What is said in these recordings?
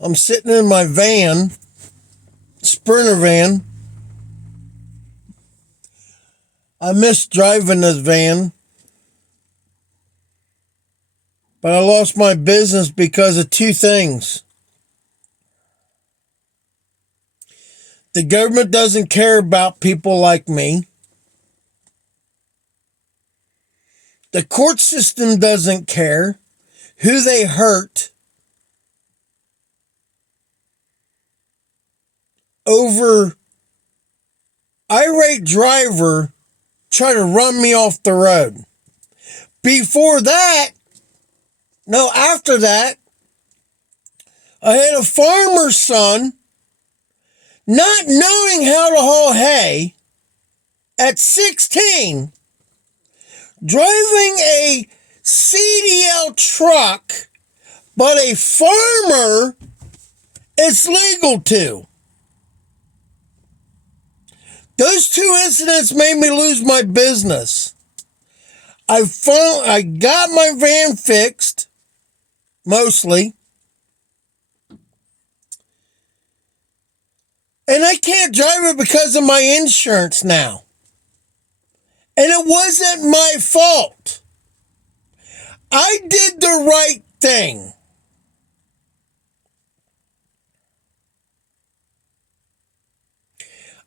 I'm sitting in my van, Sprinter van. I miss driving this van, but I lost my business because of two things. The government doesn't care about people like me. The court system doesn't care who they hurt over irate driver trying to run me off the road. After that, I had a farmer's son not knowing how to haul hay at 16, driving a CDL truck, but a farmer it's legal to. Those two incidents made me lose my business. I got my van fixed, mostly. And I can't drive it because of my insurance now. And it wasn't my fault. I did the right thing.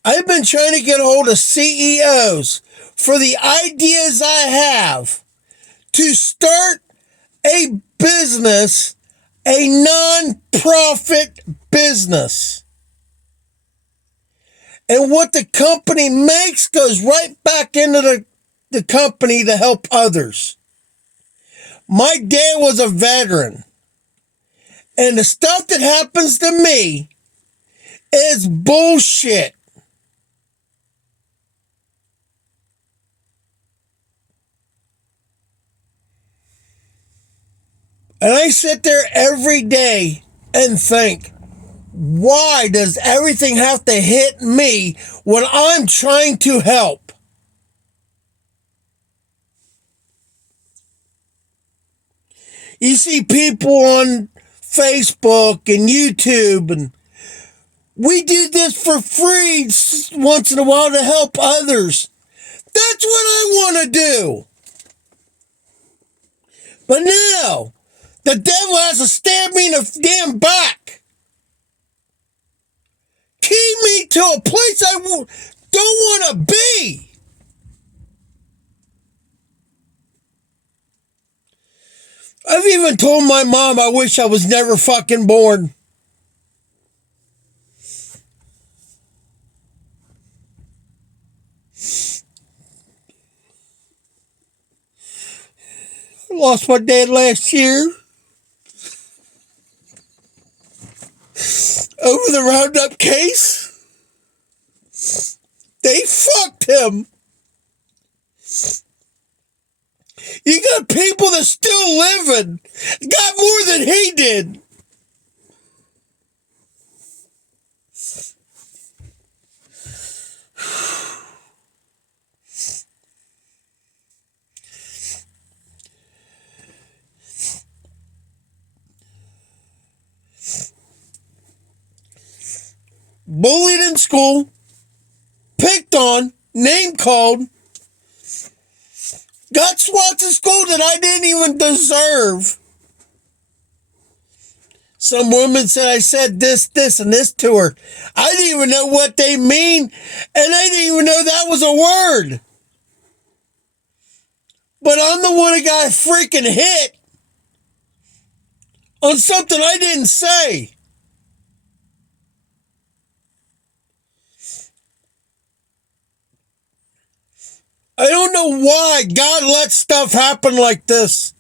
I've been trying to get hold of CEOs for the ideas I have to start a business, a non-profit business. And what the company makes goes right back into the company to help others. My dad was a veteran. And the stuff that happens to me is bullshit. And I sit there every day and think, why does everything have to hit me when I'm trying to help? You see people on Facebook and YouTube, and we do this for free once in a while to help others. That's what I want to do. But now, the devil has to stab me in the damn back. Key me to a place I don't want to be. I've even told my mom I wish I was never fucking born. I lost my dad last year over the Roundup case. They fucked him. You got people that still living, got more than he did. Bullied in school, picked on, name called, got swats in school that I didn't even deserve. Some woman said I said this, and this to her. I didn't even know what they mean, and I didn't even know that was a word. But I'm the one that got freaking hit on something I didn't say. I don't know why God lets stuff happen like this.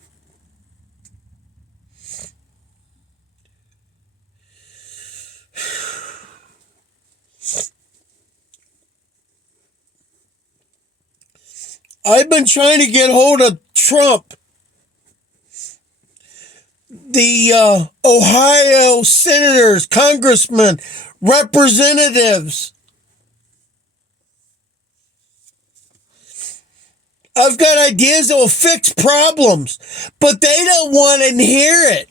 I've been trying to get hold of Trump, the Ohio senators, congressmen, representatives. I've got ideas that will fix problems, but they don't want to hear it.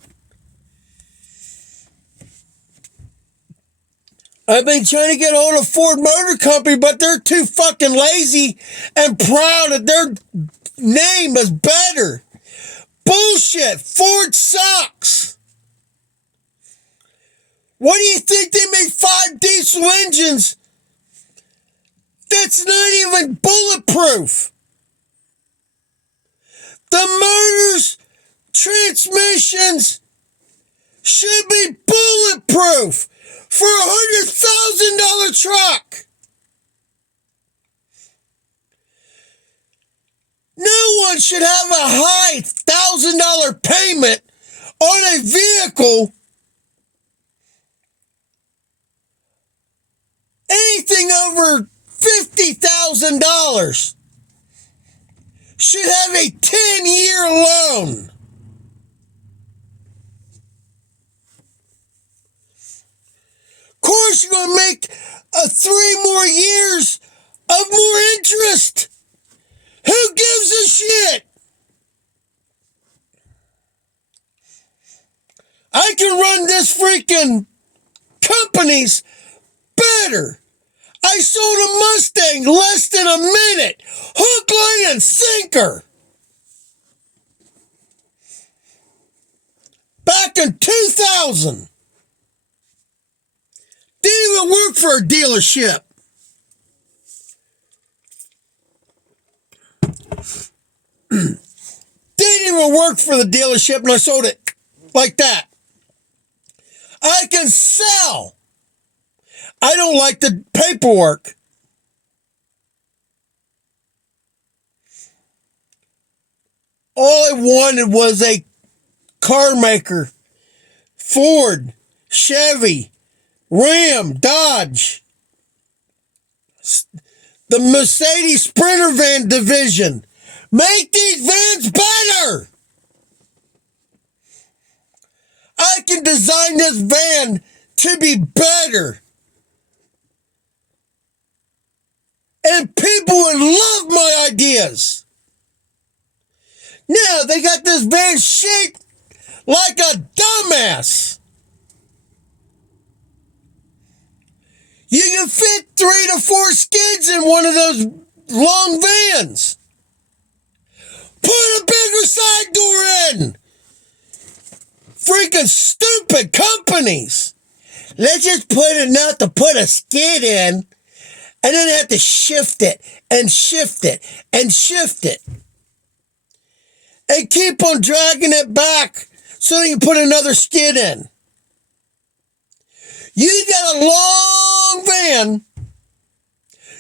I've been trying to get hold of Ford Motor Company, but they're too fucking lazy and proud that their name is better. Bullshit. Ford sucks. What do you think they made 5 diesel engines? That's not even bulletproof. The motors, transmissions should be bulletproof for a $100,000 truck. No one should have a high $1,000 payment on a vehicle. Anything over $50,000 should have a 10-year loan. Of course, you're going to make 3 more years of more interest. Who gives a shit? I can run this freaking company's better. I sold a Mustang less than a minute. Hook, line, and sinker. Back in 2000. Didn't even work for a dealership. Didn't even work for the dealership, and I sold it like that. I can sell. I don't like the paperwork. All I wanted was a car maker. Ford, Chevy, Ram, Dodge. The Mercedes Sprinter van division. Make these vans better. I can design this van to be better. And people would love my ideas. Now they got this van shaped like a dumbass. You can fit 3 to 4 skids in one of those long vans. Put a bigger side door in. Freaking stupid companies. Let's just put enough to put a skid in, and then have to shift it and shift it and shift it. And keep on dragging it back so you can put another skid in. You got a long van.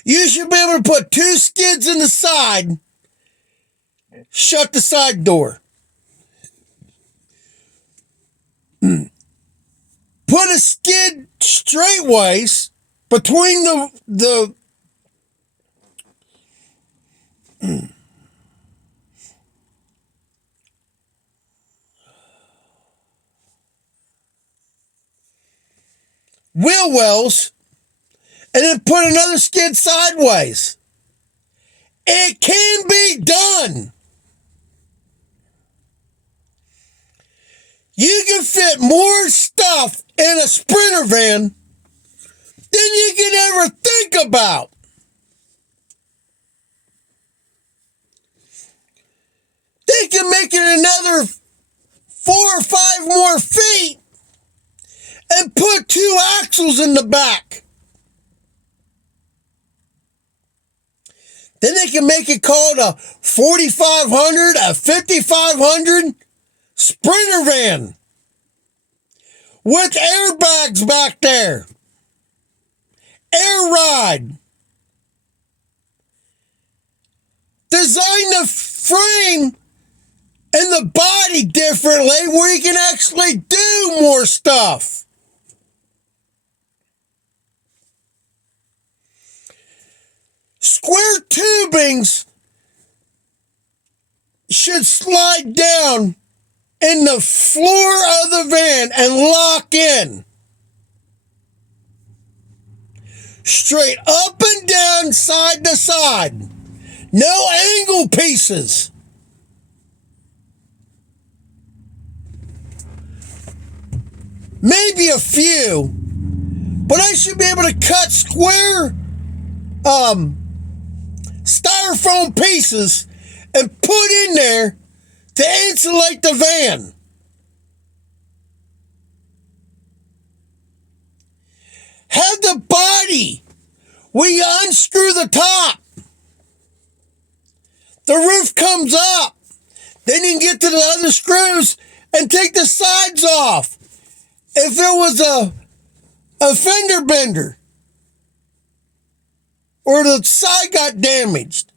You should be able to put 2 skids in the side. Shut the side door. Put a skid straightways between the wheel wells, and then put another skid sideways. It can be done. You can fit more stuff in a Sprinter van than you can ever think about. They can make it another 4 or 5 more feet and put 2 axles in the back. Then they can make it called a 4500, a 5500 Sprinter van with airbags back there. Air ride. Design the frame and the body differently where you can actually do more stuff. Square tubings should slide down in the floor of the van and lock in. Straight up and down, side to side. No angle pieces. Maybe a few, But I should be able to cut square styrofoam pieces and put in there to insulate the van. Have the body where you unscrew the top. The roof comes up. Then you can get to the other screws and take the sides off. If there was a fender bender or the side got damaged,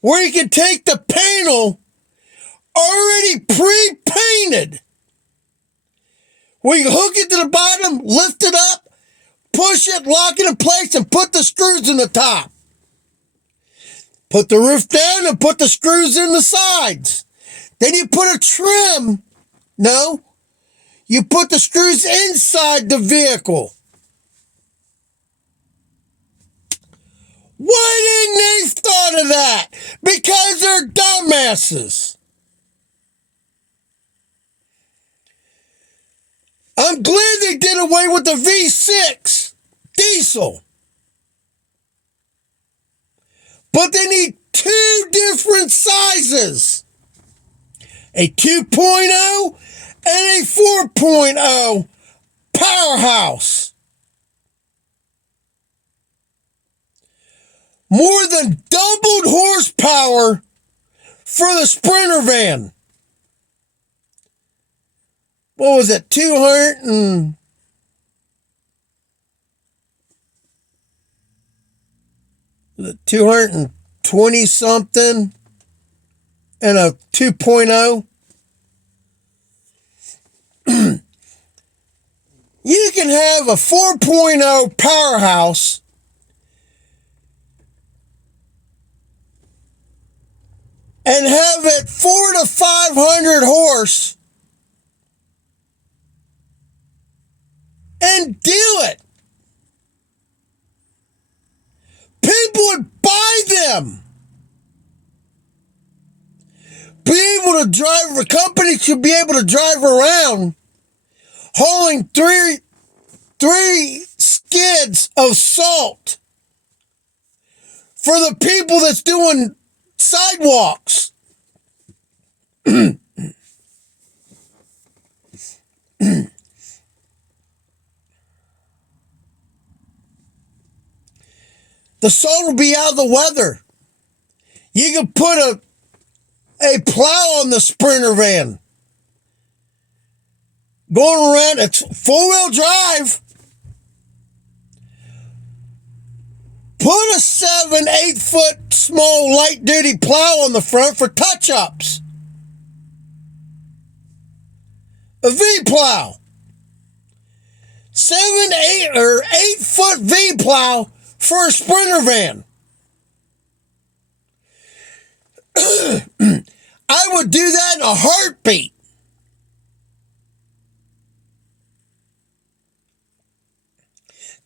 where you can take the panel already pre-painted, where you can hook it to the bottom, lift it up, push it, lock it in place, and put the screws in the top. Put the roof down and put the screws in the sides. Then you put a trim. No, you put the screws inside the vehicle. Why didn't they thought of that? Because they're dumbasses. I'm glad they did away with the V6 diesel. But they need two different sizes. A 2.0 and a 4.0 powerhouse. More than doubled horsepower for the Sprinter van. What was it? 220 something and a 2.0. You can have a 4.0 powerhouse and have it 400 to 500 horse and do it. People would buy them. Be able to drive, a company should be able to drive around hauling three skids of salt for the people that's doing sidewalks. The salt will be out of the weather. You can put a plow on the Sprinter van. Going around, it's four-wheel drive. Put a 7-8 foot small light-duty plow on the front for touch-ups. A V-plow. 7, 8, or 8 foot V-plow for a Sprinter van. I would do that in a heartbeat.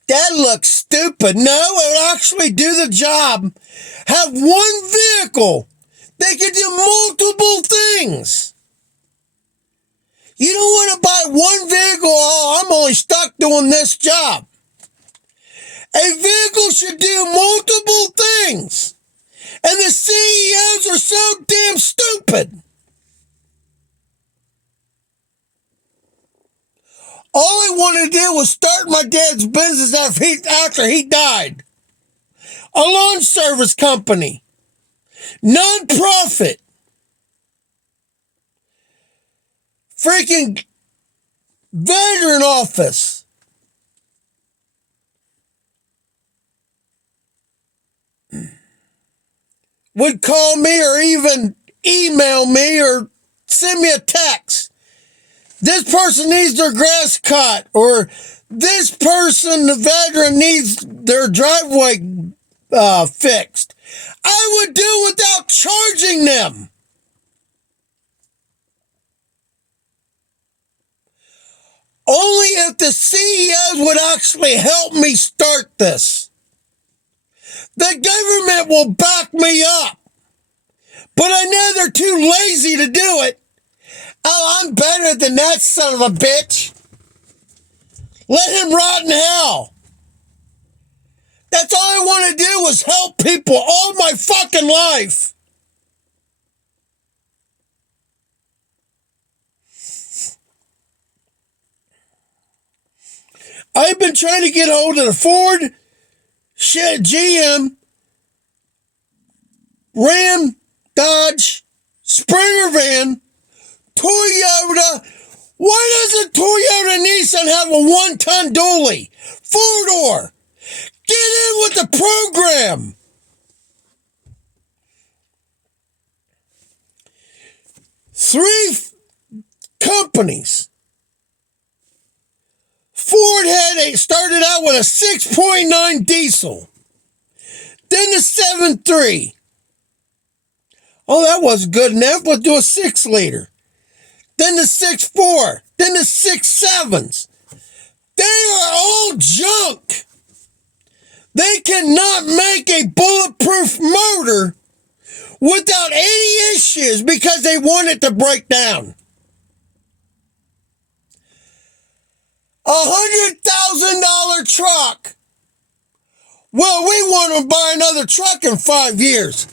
That looks stupid. No, it would actually do the job. Have one vehicle that can do multiple things. You don't want to buy one vehicle, oh, I'm only stuck doing this job. A vehicle should do multiple things. And the CEOs are so damn stupid. All I wanted to do was start my dad's business after he died. A lawn service company. Non-profit. Freaking veteran office. Would call me or even email me or send me a text. This person needs their grass cut, or this person, the veteran, needs their driveway fixed. I would do without charging them. Only if the CEOs would actually help me start this. The government will back me up. But I know they're too lazy to do it. Oh, I'm better than that son of a bitch. Let him rot in hell. That's all I want to do is help people all my fucking life. I've been trying to get hold of the Ford, GM, Ram, Dodge, Springer van, Toyota. Why doesn't Toyota and Nissan have a 1-ton dually? 4-door. Get in with the program. Three companies. Ford started out with a 6.9 diesel. Then the 7.3. Oh, that wasn't good enough. We'll do a 6-liter. Then the 6.4. Then the 6.7s. They are all junk. They cannot make a bulletproof motor without any issues because they want it to break down. $100,000 truck. Well, we want to buy another truck in 5 years.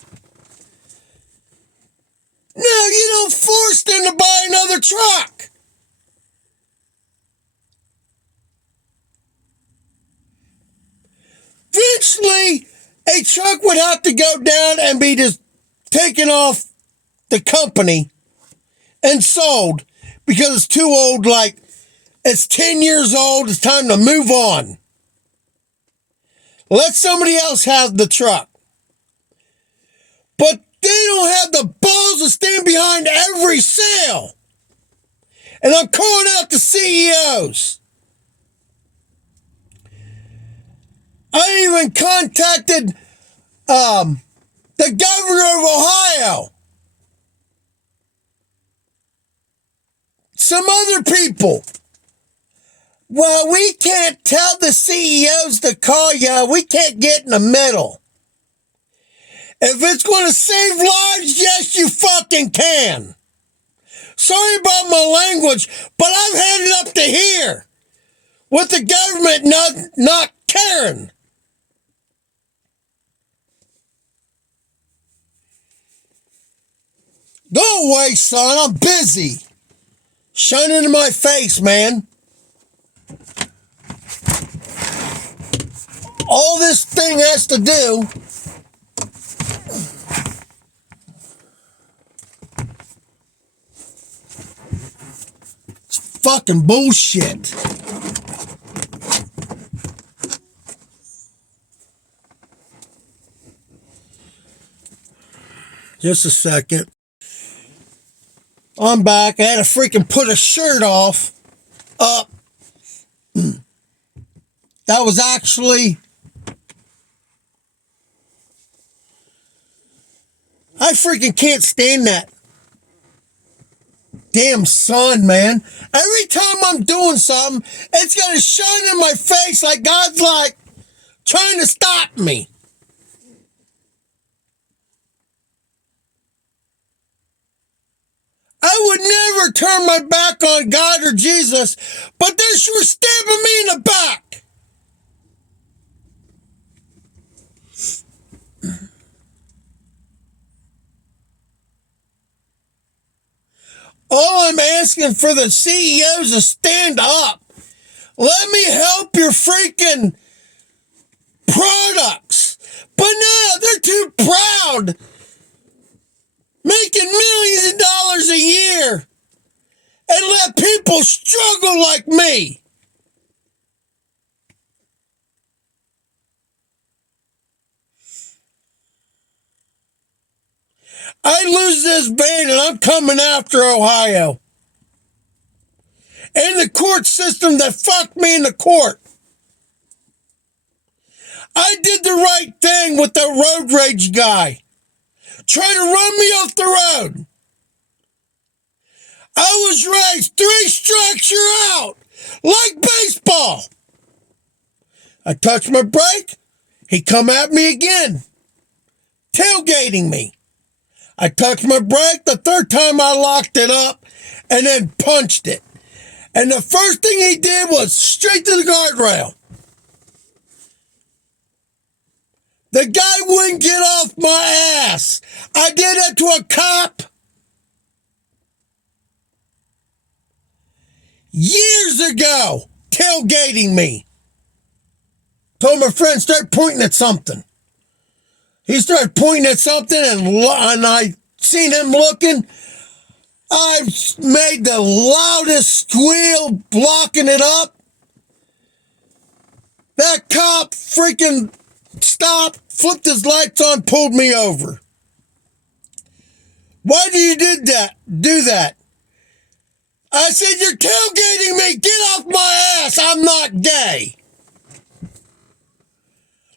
No, you don't force them to buy another truck. Eventually, a truck would have to go down and be just taken off the company and sold because it's too old. Like, it's 10 years old. It's time to move on. Let somebody else have the truck. But they don't have the balls to stand behind every sale. And I'm calling out the CEOs. I even contacted the governor of Ohio. Some other people. Well, we can't tell the CEOs to call you. We can't get in the middle. If it's going to save lives, yes, you fucking can. Sorry about my language, but I've had it up to here with the government not caring. Go away, son. I'm busy. Shining in my face, man. All this thing has to do is fucking bullshit. Just a second. I'm back. I had to freaking put a shirt off up. That was actually... I freaking can't stand that damn sun, man. Every time I'm doing something, it's gonna shine in my face like God's like trying to stop me. I would never turn my back on God or Jesus, but they're sure stabbing me in the back. All I'm asking for the CEOs to stand up. Let me help your freaking products. But no, they're too proud. Making millions of dollars a year. And let people struggle like me. I lose this van and I'm coming after Ohio. And the court system that fucked me in the court. I did the right thing with the road rage guy. Trying to run me off the road. I was raised 3 strikes, you're out. Like baseball. I touched my brake. He come at me again. Tailgating me. I touched my brake. The 3rd time I locked it up and then punched it. And the first thing he did was straight to the guardrail. The guy wouldn't get off my ass. I did that to a cop years ago, tailgating me. Told my friend, start pointing at something. He started pointing at something, and I seen him looking. I made the loudest squeal, blocking it up. That cop freaking stopped, flipped his lights on, pulled me over. Why do you do that? I said, you're tailgating me. Get off my ass. I'm not gay.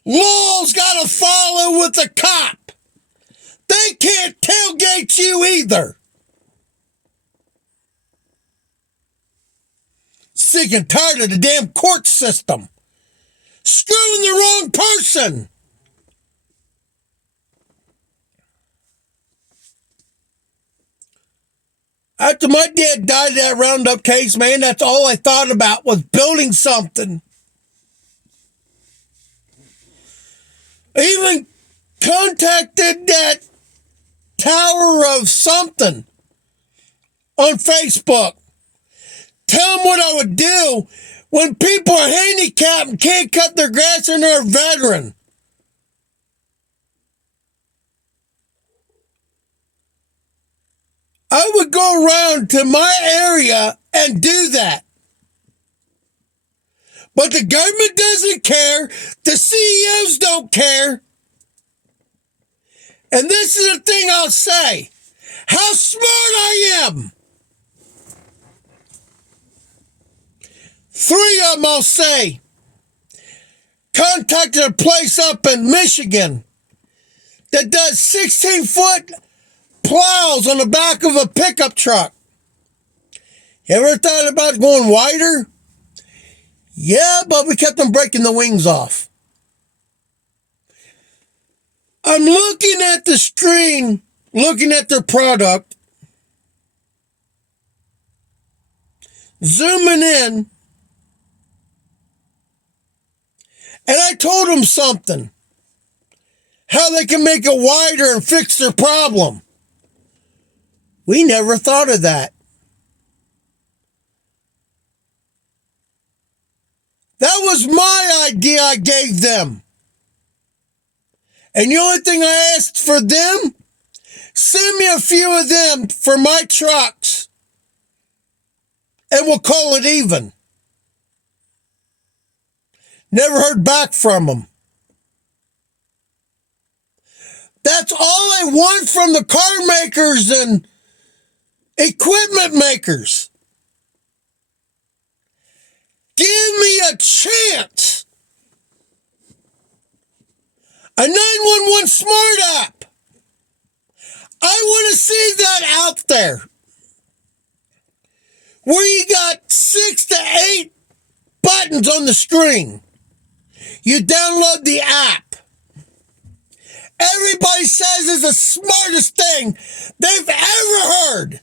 Law's got to follow with the cop. They can't tailgate you either. Sick and tired of the damn court system. Screwing the wrong person. After my dad died of that Roundup case, man, that's all I thought about was building something. I even contacted that tower of something on Facebook. Tell them what I would do when people are handicapped and can't cut their grass and they're a veteran. I would go around to my area and do that. But the government doesn't care. The CEOs don't care. And this is the thing I'll say. How smart I am. 3 of them I'll say. Contacted a place up in Michigan that does 16-foot plows on the back of a pickup truck. You ever thought about going wider? Yeah, but we kept them breaking the wings off. I'm looking at the screen, looking at their product, zooming in, and I told them something. How they can make it wider and fix their problem. We never thought of that. That was my idea I gave them. And the only thing I asked for them, send me a few of them for my trucks. And we'll call it even. Never heard back from them. That's all I want from the car makers and equipment makers. Give me a chance. A 911 smart app. I want to see that out there. Where you got 6 to 8 buttons on the screen. You download the app. Everybody says it's the smartest thing they've ever heard.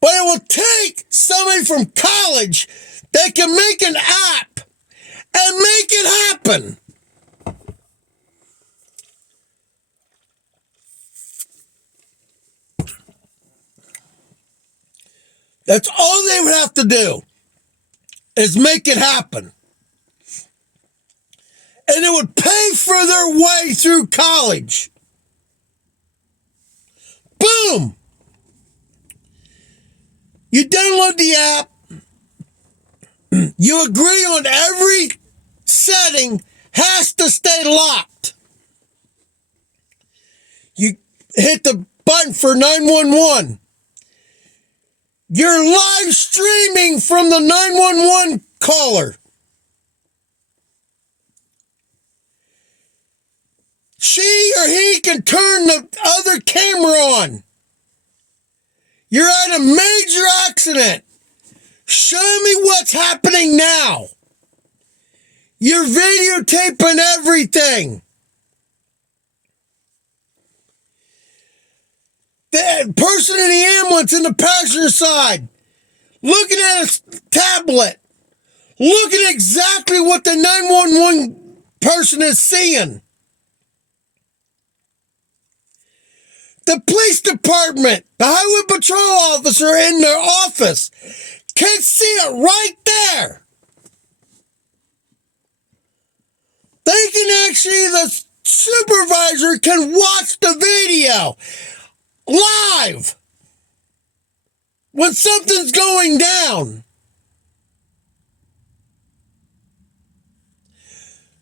But it will take somebody from college that can make an app and make it happen. That's all they would have to do is make it happen. And it would pay for their way through college. Boom! You download the app. You agree on every setting has to stay locked. You hit the button for 911. You're live streaming from the 911 caller. She or he can turn the other camera on. You're at a major accident. Show me what's happening now. You're videotaping everything. The person in the ambulance in the passenger side, looking at a tablet, looking at exactly what the 911 person is seeing. The police department, the highway patrol officer in their office can see it right there. They can actually, the supervisor can watch the video live when something's going down.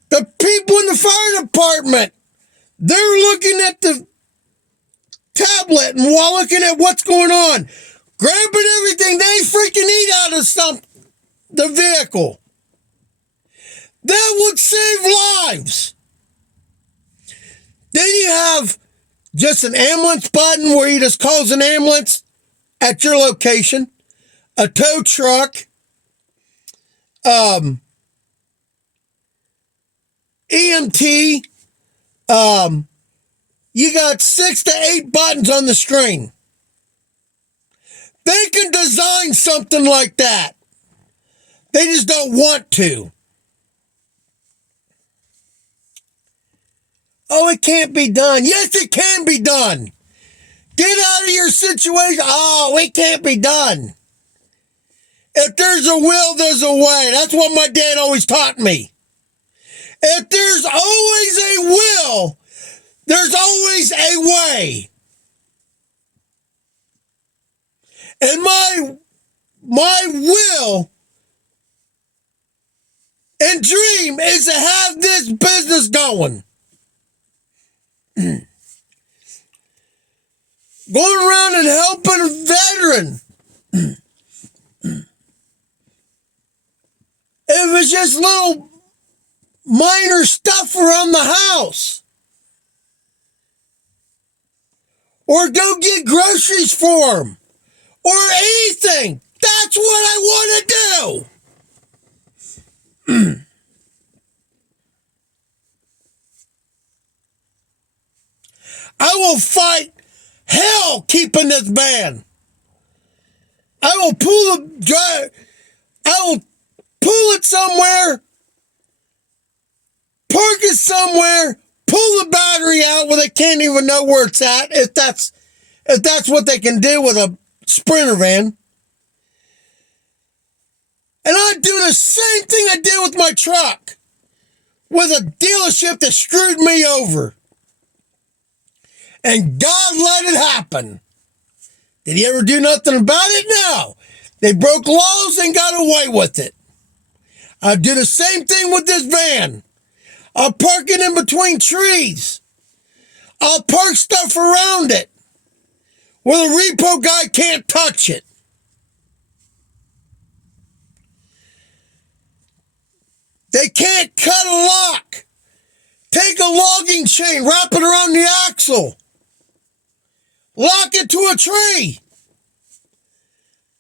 The people in the fire department, they're looking at the tablet and while looking at what's going on, grabbing everything they freaking need out of the vehicle. That would save lives. Then you have just an ambulance button where you just calls an ambulance at your location, a tow truck, EMT, you got 6 to 8 buttons on the screen. They can design something like that. They just don't want to. Oh, it can't be done. Yes, it can be done. Get out of your situation. Oh, it can't be done. If there's a will, there's a way. That's what my dad always taught me. If there's always a will, there's always a way. And my will and dream is to have this business going. Going around and helping a veteran. It was just little minor stuff around the house. Or go get groceries for them. Or anything. That's what I want to do. I will fight hell keeping this van. I will pull it somewhere, park it somewhere, pull the battery out where they can't even know where it's at, if that's what they can do with a Sprinter van. And I do the same thing I did with my truck, with a dealership that screwed me over. And God let it happen. Did he ever do nothing about it? No. They broke laws and got away with it. I do the same thing with this van. I'll park it in between trees. I'll park stuff around it where the repo guy can't touch it. They can't cut a lock. Take a logging chain, wrap it around the axle. Lock it to a tree.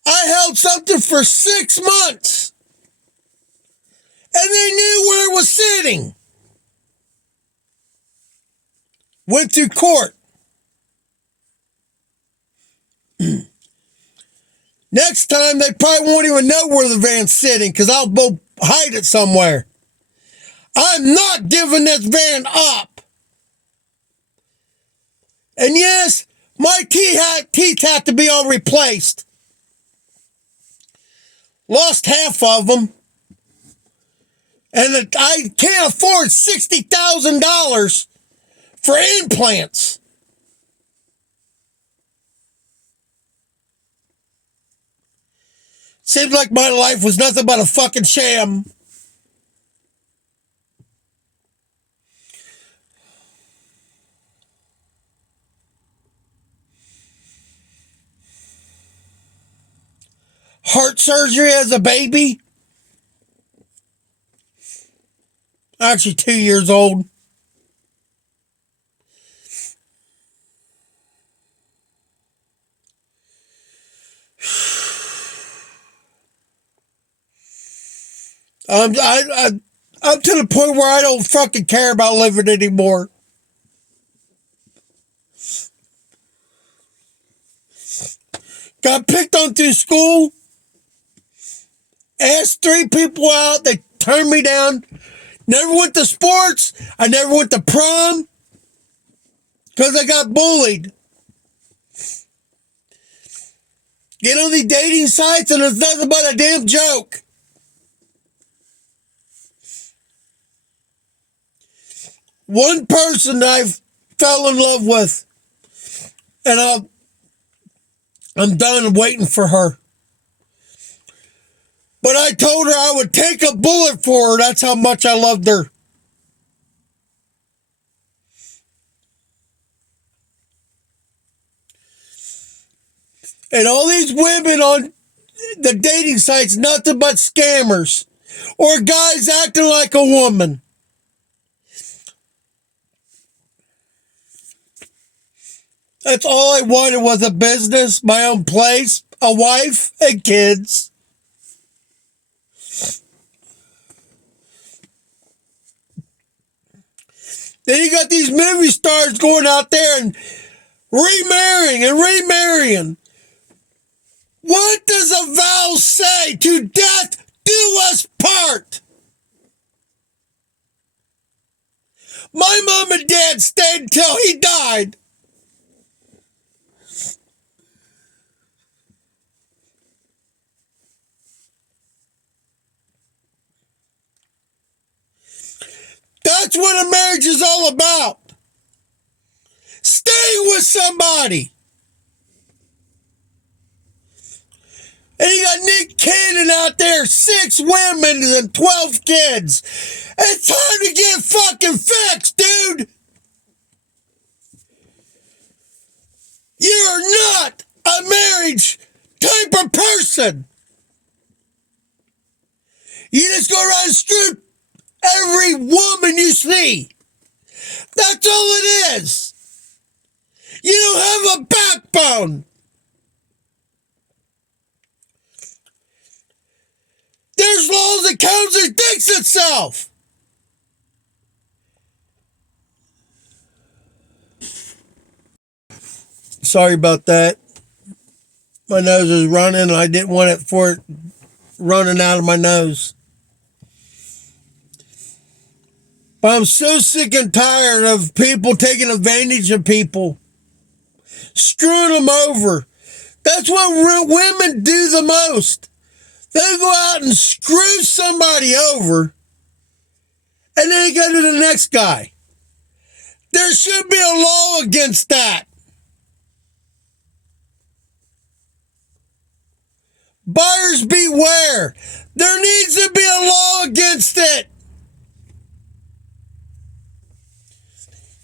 I held something for 6 months. And they knew where it was sitting. Went through court. Next time, they probably won't even know where the van's sitting because I'll go hide it somewhere. I'm not giving this van up. And yes, my teeth have to be all replaced. Lost half of them. And I can't afford $60,000 for implants. Seems like my life was nothing but a fucking sham. Heart surgery as a baby. Actually 2 years old. I'm to the point where I don't fucking care about living anymore. Got picked on through school. Asked 3 people out. They turned me down. Never went to sports. I never went to prom. Because I got bullied. Get on these dating sites and it's nothing but a damn joke. One person I fell in love with. And I'm done waiting for her. But I told her I would take a bullet for her. That's how much I loved her. And all these women on the dating sites, nothing but scammers. Or guys acting like a woman. That's all I wanted was a business, my own place, a wife, and kids. Then you got these movie stars going out there and remarrying. What does a vow say? To death do us part. My mom and dad stayed until he died. That's what a marriage is all about. Stay with somebody. And you got Nick Cannon out there, 6 women and 12 kids. It's time to get fucking fixed, dude. You're not a marriage type of person. You just go around and screw every woman you see. That's all it is. You don't have a backbone. There's laws that contradicts itself. Sorry about that. My nose is running and I didn't want it for it running out of my nose. But I'm so sick and tired of people taking advantage of people. Screwing them over. That's what women do the most. They go out and screw somebody over, and then they go to the next guy. There should be a law against that. Buyers beware. There needs to be a law against it.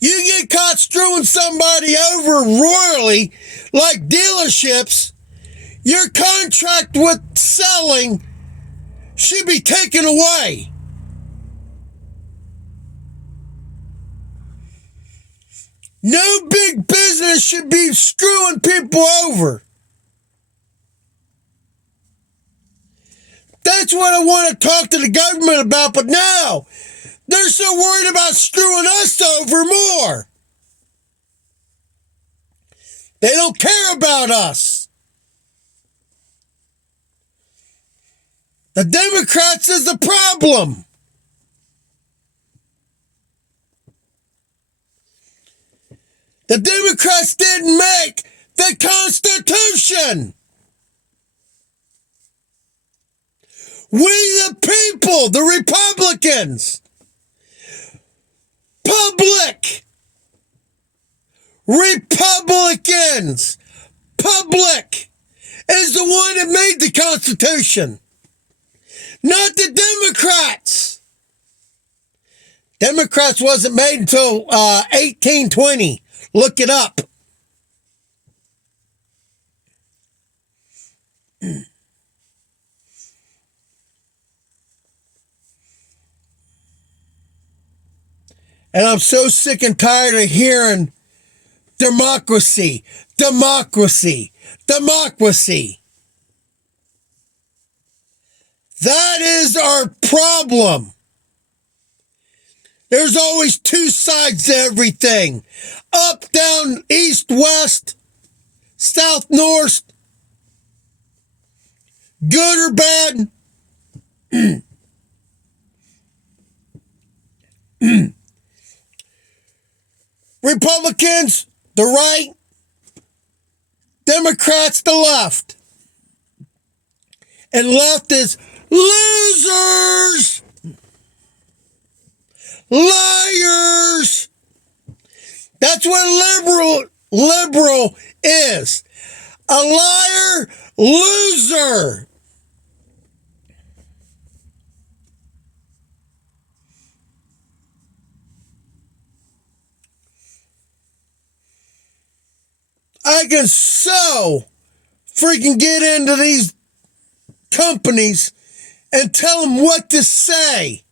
You get caught screwing somebody over royally, like dealerships, your contract with selling should be taken away. No big business should be screwing people over. That's what I want to talk to the government about, but now they're so worried about screwing us over more. They don't care about us. The Democrats is the problem. The Democrats didn't make the Constitution. We the people, the Republicans, Republicans, public is the one that made the Constitution. Not the Democrats. Democrats wasn't made until 1820. Look it up. And I'm so sick and tired of hearing democracy. That is our problem. There's always 2 sides to everything. Up, down, east, west, south, north. good or bad. Republicans, the right, Democrats, the left. And left is losers, liars. That's what liberal is. A liar, loser. I can so freaking get into these companies and tell them what to say.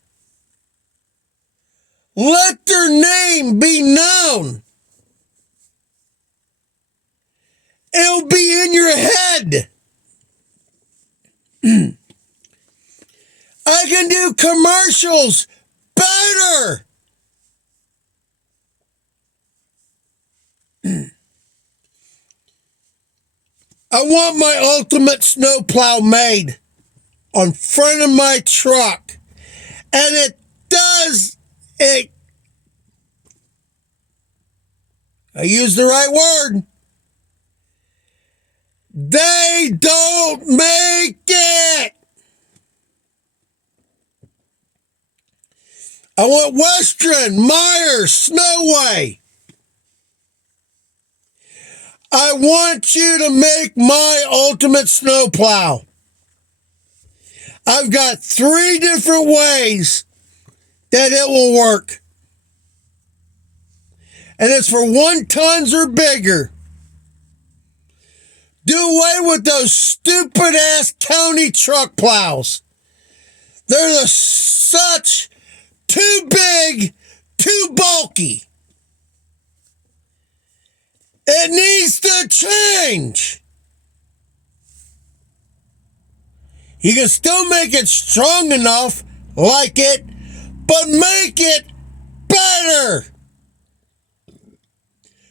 Let their name be known. It'll be in your head. I can do commercials better. I want my ultimate snowplow made on front of my truck. And it does it. I use the right word. They don't make it. I want Western, Myers, Snowway. I want you to make my ultimate snowplow. I've got 3 different ways that it will work. And it's for 1 tons or bigger. Do away with those stupid ass county truck plows. They're such too big, too bulky. It needs to change. You can still make it strong enough, like it, but make it better.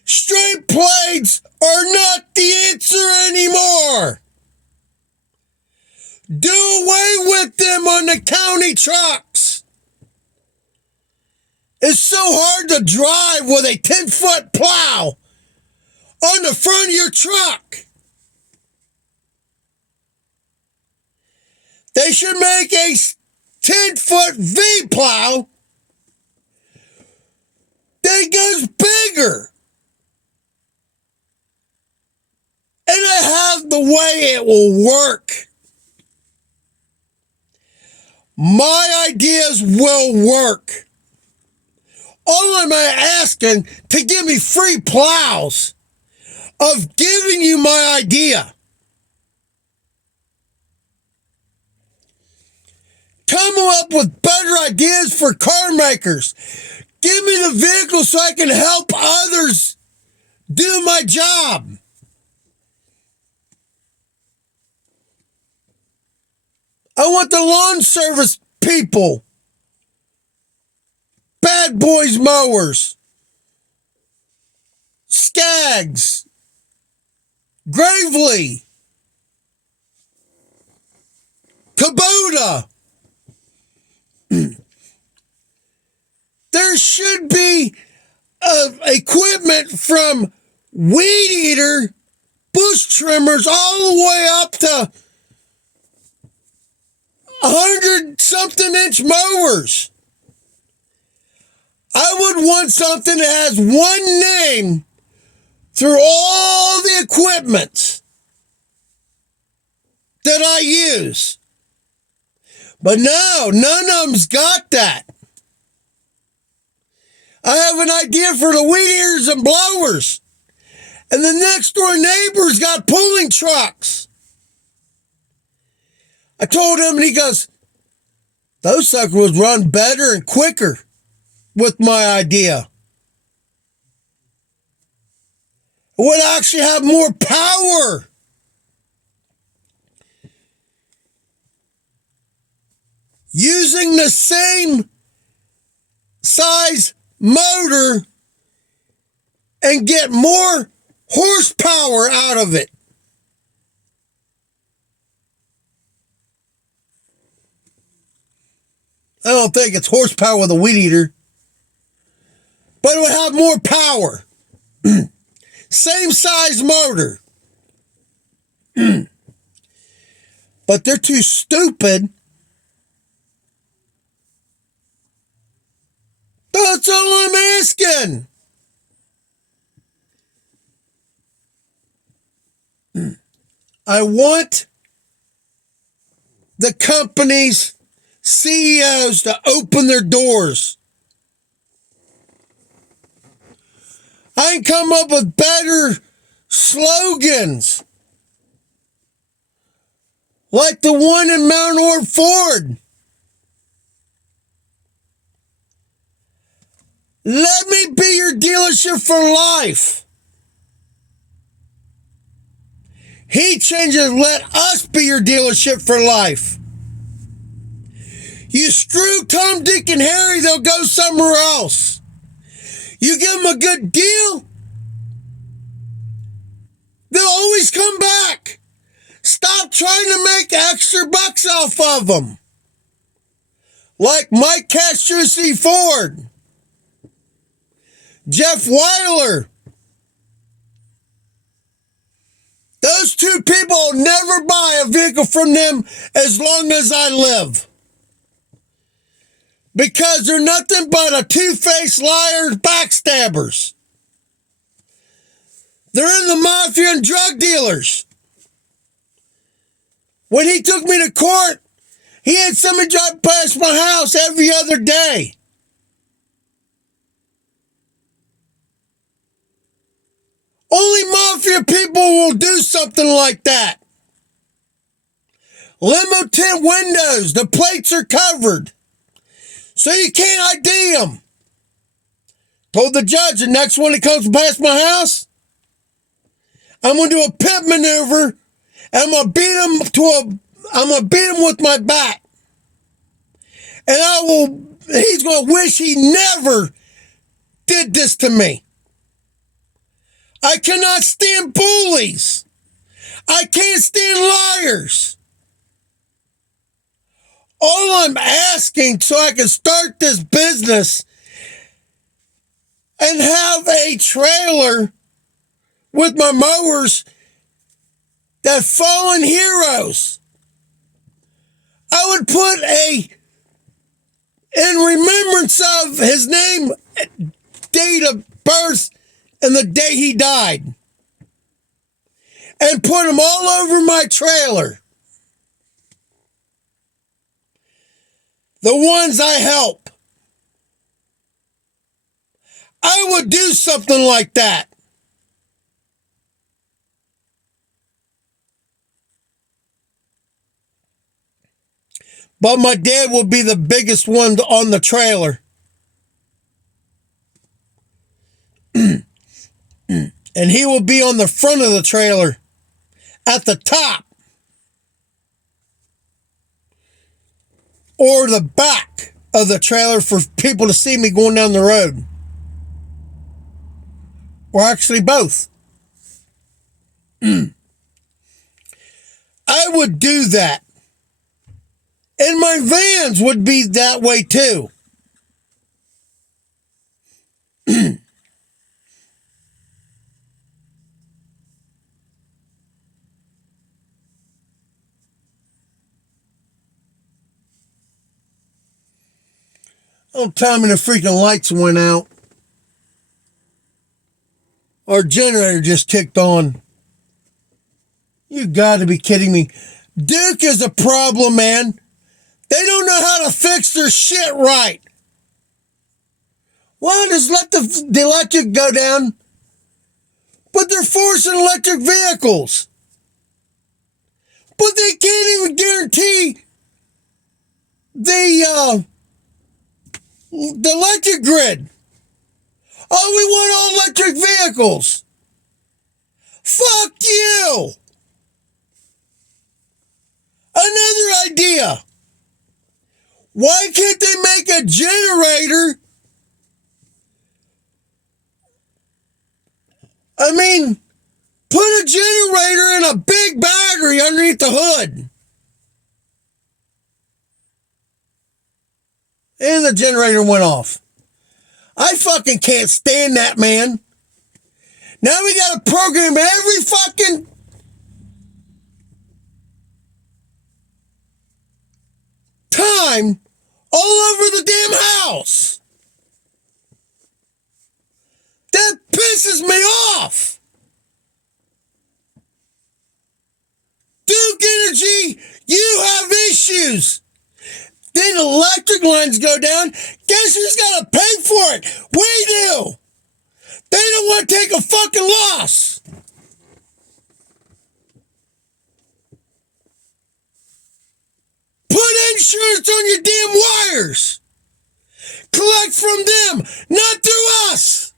Straight blades are not the answer anymore. Do away with them on the county trucks. It's so hard to drive with a 10-foot plow on the front of your truck. They should make a 10-foot V-plow that goes bigger. And I have the way it will work. My ideas will work. All I'm asking to give me free plows of giving you my idea. Come up with better ideas for car makers. Give me the vehicle so I can help others do my job. I want the lawn service people. Bad Boys Mowers. Skaggs. Gravely. Kubota. There should be equipment from weed eater, bush trimmers, all the way up to 100-something inch mowers. I would want something that has one name through all the equipment that I use. But no, none of them's got that. I have an idea for the weed eaters and blowers. And the next door neighbor's got pulling trucks. I told him, and he goes, those suckers would run better and quicker with my idea. It would actually have more power. Using the same size motor and get more horsepower out of it. I don't think it's horsepower with a weed eater, but it would have more power. Same size motor. But they're too stupid. That's all I'm asking. I want the company's CEOs to open their doors. I can come up with better slogans like the one in Mount Orb Ford. Let me be your dealership for life. He changes, let us be your dealership for life. You screw Tom, Dick, and Harry, they'll go somewhere else. You give them a good deal, they'll always come back. Stop trying to make extra bucks off of them. Like Mike Castrucci Ford, Jeff Weiler. Those two people will never buy a vehicle from them as long as I live. Because they're nothing but a two-faced liars, backstabbers. They're in the mafia and drug dealers. When he took me to court, he had somebody drive past my house every other day. Only mafia people will do something like that. Limo tint windows, the plates are covered, so you can't ID them. Told the judge, the next one that comes past my house, I'm going to do a pit maneuver, and I'm going to beat him with my bat. And he's going to wish he never did this to me. I cannot stand bullies. I can't stand liars. All I'm asking so I can start this business and have a trailer with my mowers that fallen heroes. I would put in remembrance of his name, date of birth, and the day he died. And put them all over my trailer. The ones I help. I would do something like that. But my dad would be the biggest one on the trailer. And he will be on the front of the trailer, at the top, or the back of the trailer for people to see me going down the road. Or actually both. I would do that. And my vans would be that way too. Don't tell me the freaking lights went out. Our generator just kicked on. You gotta be kidding me. Duke is a problem, man. They don't know how to fix their shit right. Well, just let the electric go down. But they're forcing electric vehicles. But they can't even guarantee the electric grid. Oh, we want all electric vehicles. Fuck you. Another idea. Why can't they make a generator? I mean, put a generator in a big battery underneath the hood. And the generator went off. I fucking can't stand that, man. Now we got to program every fucking time all over the damn house. That pisses me off. Duke Energy, you have issues. Then electric lines go down. Guess who's got to pay for it? We do. They don't want to take a fucking loss. Put insurance on your damn wires. Collect from them, not through us.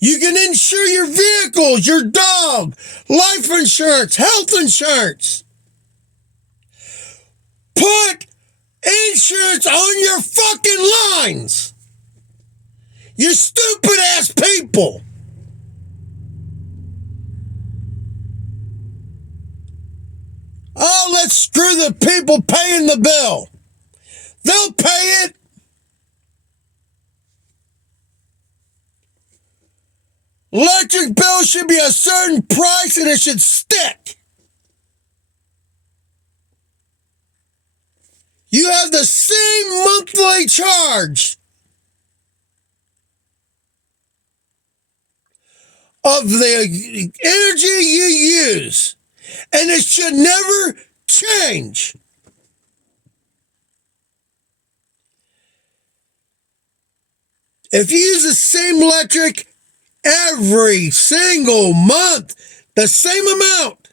You can insure your vehicles, your dog, life insurance, health insurance. Put insurance on your fucking lines. You stupid ass people. Oh, let's screw the people paying the bill. They'll pay it. Electric bill should be a certain price and it should stick. You have the same monthly charge of the energy you use, and it should never change. If you use the same electric every single month, the same amount,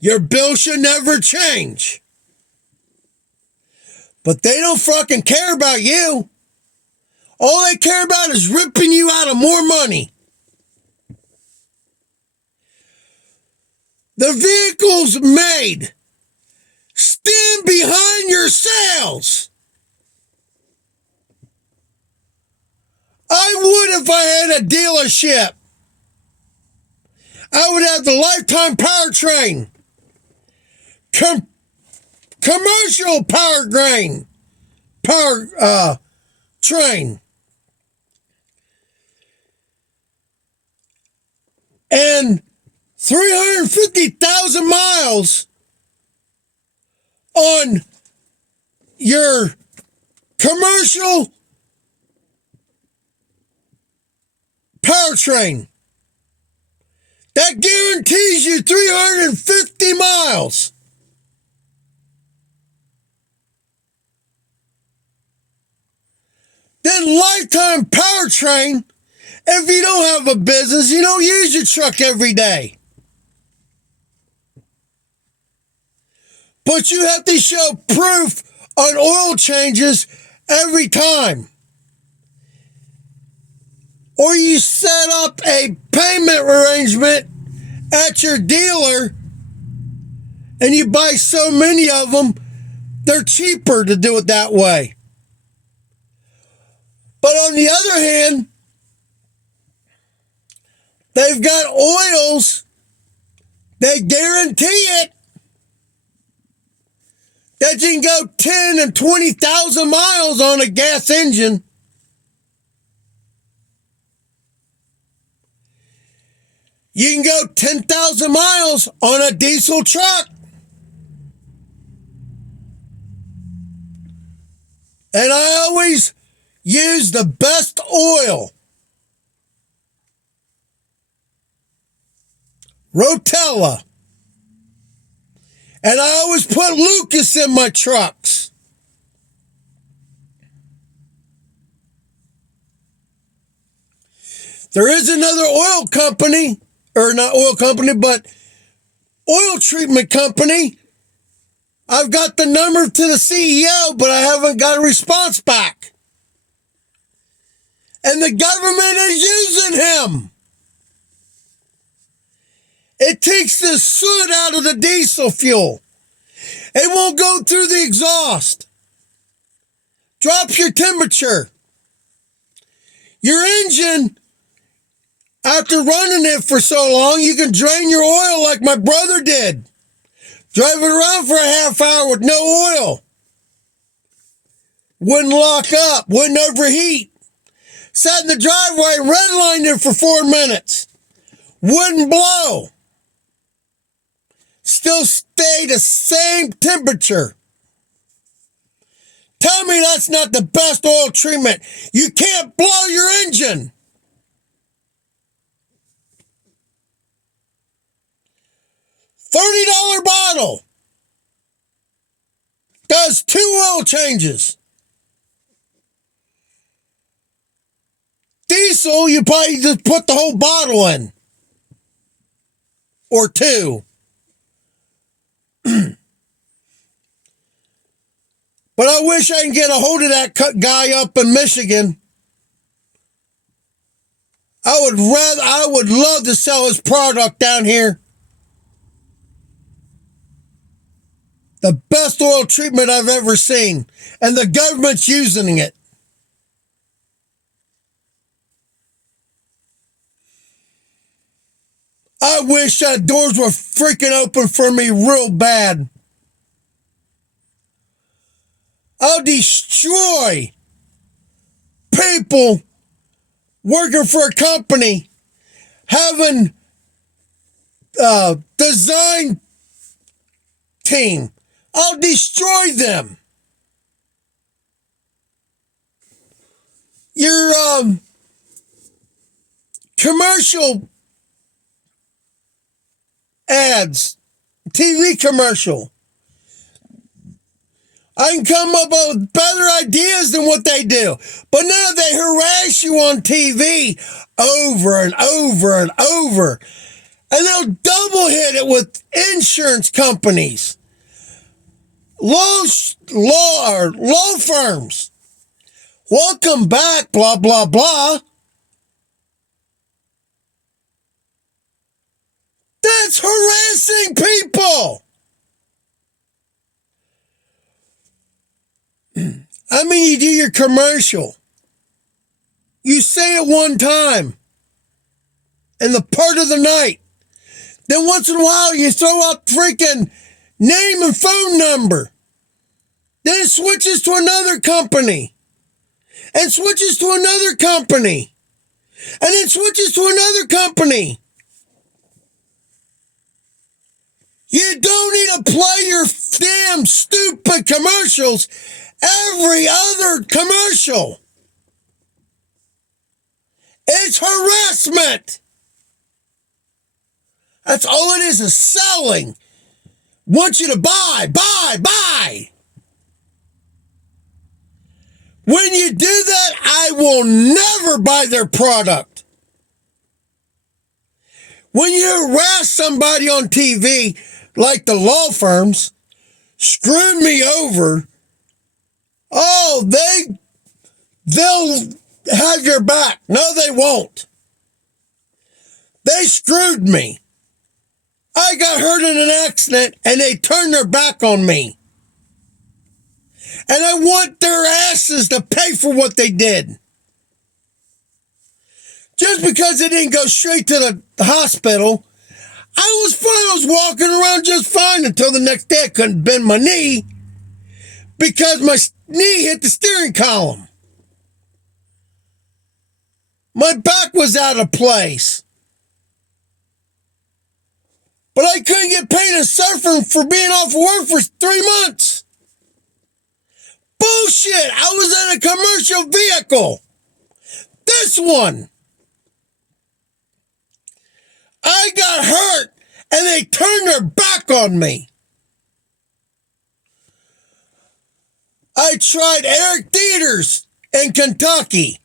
your bill should never change. But they don't fucking care about you. All they care about is ripping you out of more money. The vehicle's made. Stand behind your sales. I would if I had a dealership. I would have the lifetime powertrain. Commercial power train. And 350,000 miles on your commercial powertrain. That guarantees you 350 miles. Then lifetime powertrain, if you don't have a business, you don't use your truck every day. But you have to show proof on oil changes every time. Or you set up a payment arrangement at your dealer and you buy so many of them, they're cheaper to do it that way. But on the other hand, they've got oils, they guarantee it, that you can go 10 and 20,000 miles on a gas engine. You can go 10,000 miles on a diesel truck. And I always use the best oil. Rotella. And I always put Lucas in my trucks. There is another oil company, or not oil company, but oil treatment company. I've got the number to the CEO, but I haven't got a response back. And the government is using him. It takes the soot out of the diesel fuel. It won't go through the exhaust. Drops your temperature. Your engine, after running it for so long, you can drain your oil like my brother did. Driving around for a half hour with no oil. Wouldn't lock up, wouldn't overheat. Sat in the driveway, redlined it for 4 minutes. Wouldn't blow. Still stay the same temperature. Tell me that's not the best oil treatment. You can't blow your engine. $30 bottle. Does 2 oil changes. Diesel, you probably just put the whole bottle in. Or 2. But I wish I could get a hold of that guy up in Michigan. I would love to sell his product down here. The best oil treatment I've ever seen. And the government's using it. I wish that doors were freaking open for me real bad. I'll destroy people working for a company, having a design team. I'll destroy them. Your commercial ads, TV commercial. I can come up with better ideas than what they do. But now they harass you on TV over and over and over. And they'll double hit it with insurance companies. Law firms. Welcome back, blah, blah, blah. That's harassing people. I mean, you do your commercial. You say it one time in the part of the night. Then once in a while, you throw out freaking name and phone number. Then it switches to another company. And switches to another company. And then switches to another company. You don't need to play your damn stupid commercials every other commercial. It's harassment. That's all it is selling. Want you to buy. When you do that, I will never buy their product. When you harass somebody on TV, like the law firms, screwed me over, oh, they'll have your back. No, they won't. They screwed me. I got hurt in an accident and they turned their back on me. And I want their asses to pay for what they did. Just because they didn't go straight to the hospital, I was fine. I was walking around just fine until the next day I couldn't bend my knee because my knee hit the steering column. My back was out of place. But I couldn't get paid in suffering for being off work for 3 months. Bullshit! I was in a commercial vehicle. This one. I got hurt and they turned their back on me. I tried Eric Dieters in Kentucky.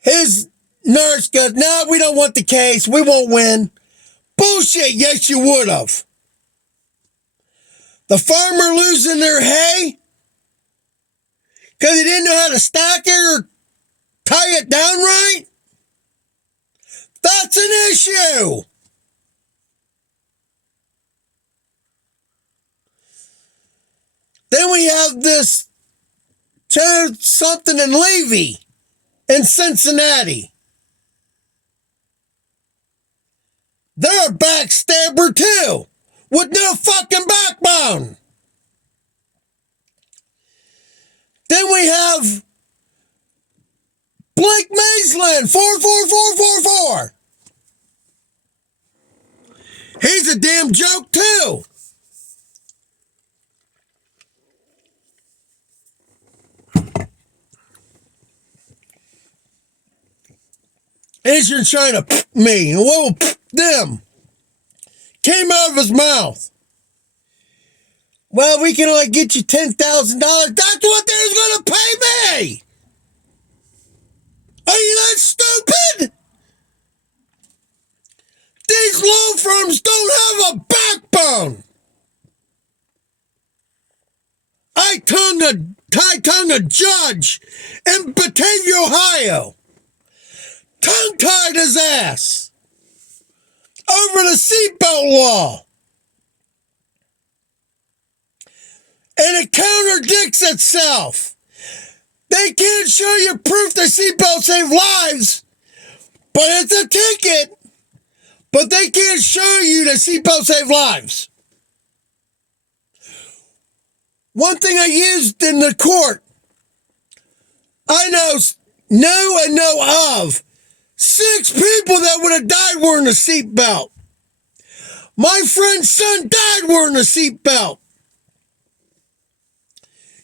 His nurse goes, no, we don't want the case. We won't win. Bullshit, yes, you would have. The farmer losing their hay because he didn't know how to stack it or tie it down right. That's an issue. Then we have this something in Levy in Cincinnati. They're a backstabber too. with no fucking backbone. Then we have Blake Maisland, 44444. He's a damn joke too. He's just trying to me, and what will them? Came out of his mouth. Well, we can only get you $10,000. That's what they're going to pay me. Are you that stupid? These law firms don't have a backbone. I tongue a judge in Batavia, Ohio. Tongue-tied his ass over the seatbelt law. And it counterdicts itself. They can't show you proof the seatbelt saved lives, but it's a ticket. But they can't show you the seatbelt saved lives. One thing I used in the court, I know of 6 people that would have died wearing a seatbelt. My friend's son died wearing a seatbelt.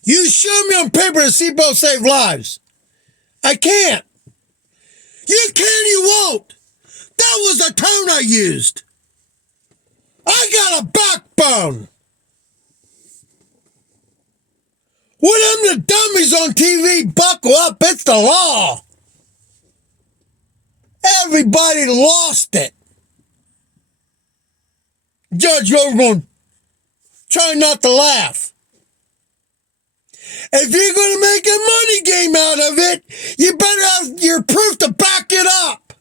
You show me on paper the seatbelt saved lives. I can't. You can, you won't. That was the tone I used. I got a backbone. With them the dummies on TV, buckle up, it's the law. Everybody lost it. Judge Overman, try not to laugh. If you're going to make a money game out of it, you better have your proof to back it up.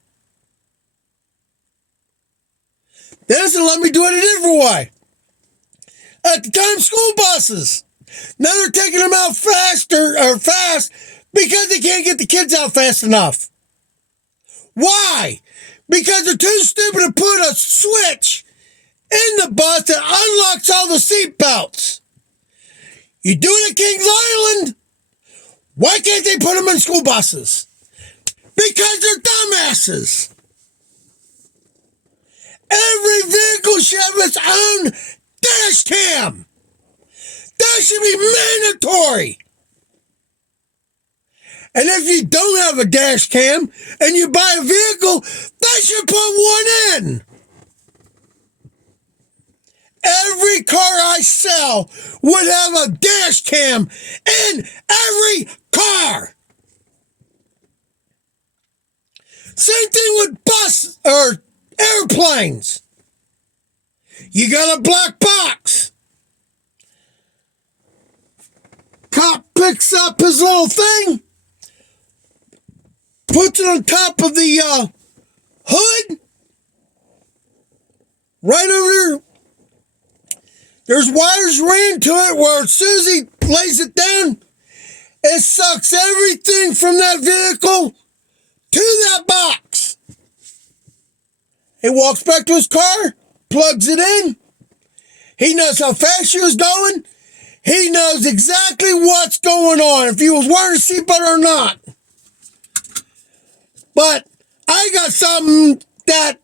They doesn't let me do it a different way. At the time, school buses. Now they're taking them out fast because they can't get the kids out fast enough. Why? Because they're too stupid to put a switch in the bus that unlocks all the seat belts. You do it at Kings Island. Why can't they put them in school buses? Because they're dumbasses. Every vehicle should have its own dash cam. That should be mandatory. And if you don't have a dash cam and you buy a vehicle, they should put one in. Every car I sell would have a dash cam in every car. Same thing with bus or airplanes. You got a black box. Cop picks up his little thing, puts it on top of the hood, right over there. There's wires ran to it where as soon as he lays it down, it sucks everything from that vehicle to that box. He walks back to his car, plugs it in. He knows how fast she was going. He knows exactly what's going on, if he was wearing a seatbelt or not. But I got something that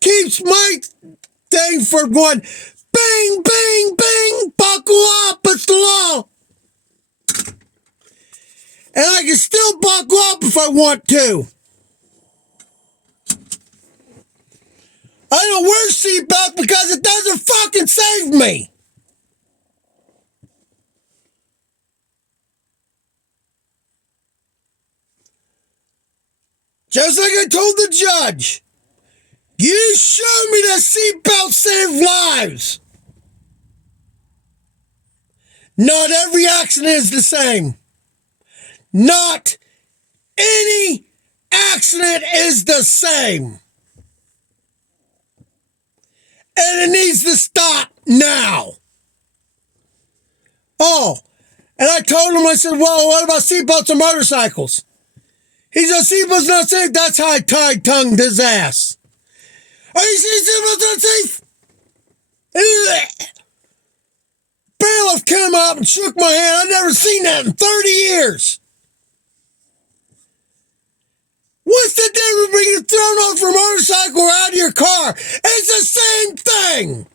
keeps my thing from going bing, bing, bing, buckle up, it's the law. And I can still buckle up if I want to. I don't wear seatbelt because it doesn't fucking save me. Just like I told the judge, you show me that seatbelt saved lives. Not every accident is the same. Not any accident is the same. And it needs to stop now. Oh, and I told him, I said, well, what about seatbelts on motorcycles? He said, seatbelts not safe. That's how I tongued his ass. Are you saying seatbelts not safe? Bailiff came up and shook my hand. I've never seen that in 30 years. What's the difference between being thrown off your motorcycle or out of your car? It's the same thing.